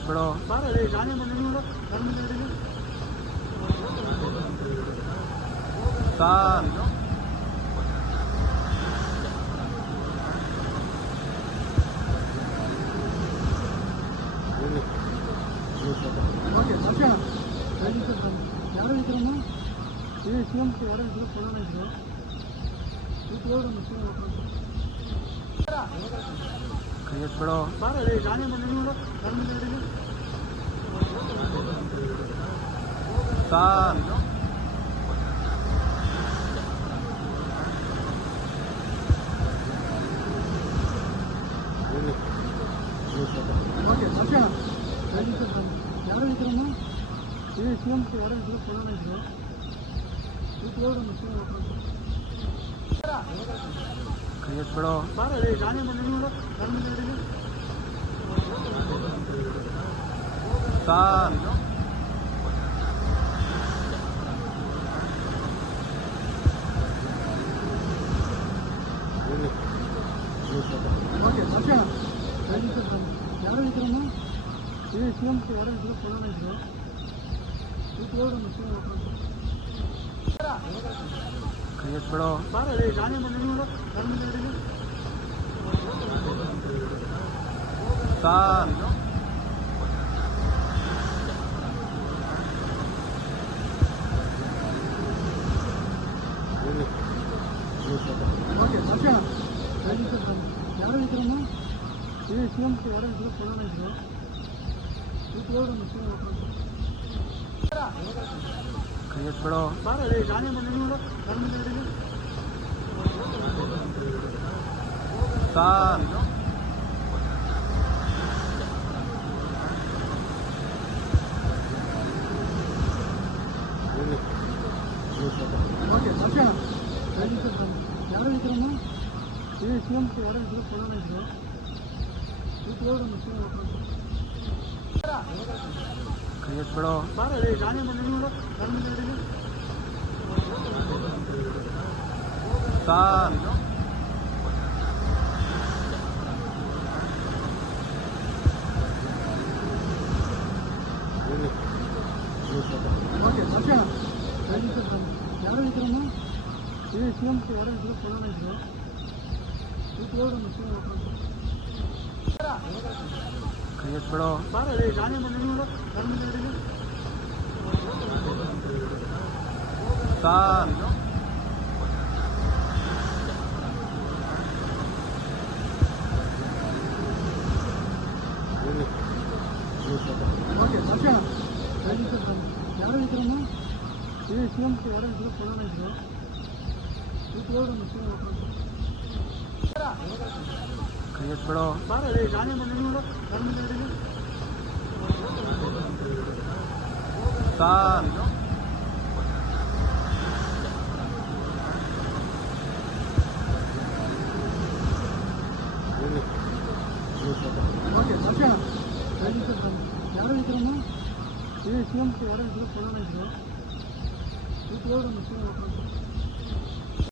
ಬಿಡೋ ಸಾರ್ ಯಾರು ಇದ್ರಮ್ಮ C M ಯಾರು ಇದ್ರು ಕೊಡೋಣ ಇದ್ರು ಬಿಡೋ ಗಾಡಿ ಸಾರ್ ಯಾರು ಇದ್ರಮ್ಮ ಸಿ ಎಂ ಯಾರು ಇದ್ರು ಕೊಡೋಣ ಇದ್ರು ಬಿಡೋ ಗಾಡಿ ಸಾರ್ ಯಾರು ಇದ್ರಮ್ಮ ಸಿ ಎಂ ಯಾರು ಇದ್ರು ಕೊಡೋಣ ಇದ್ರು ಬಿಡೋ ಗಾಡಿ ಸಾರ್ ಯಾರು ಇದ್ರಮ್ಮ ಸಿ ಎಂ ಯಾರು ಇದ್ರು ಕೊಡೋಣ ಇದ್ರು ಬಿಡೋ ಗಾಡಿ ಸಾರ್ ಯಾರು ಇದ್ರಮ್ಮ ಸಿ ಎಂ ಯಾರು ಇದ್ರು ಕೊಡೋಣ ಇದ್ರು ಬಿಡೋ ಗಾಡಿ ಸಾರ್ ಯಾರು ಇದ್ರಮ್ಮ ಸಿ ಎಂ ಯಾರು ಇದ್ರು ಕೊಡೋಣ ಇದ್ರು ಬಿಡೋ ಗಾಡಿ ಸಾರ್ ಯಾರು ಇದ್ರಮ್ಮ ಸಿ ಎಂ ಯಾರು ಇದ್ರು ಕೊಡೋಣ ಇದ್ರು ಬಿಡೋ ಗಾಡಿ ಸಾರ್ ಯಾರು ಇದ್ರಮ್ಮ ಸಿ ಎಂ ಯಾರು ಇದ್ರು ಕೊಡೋಣ ಇದ್ರು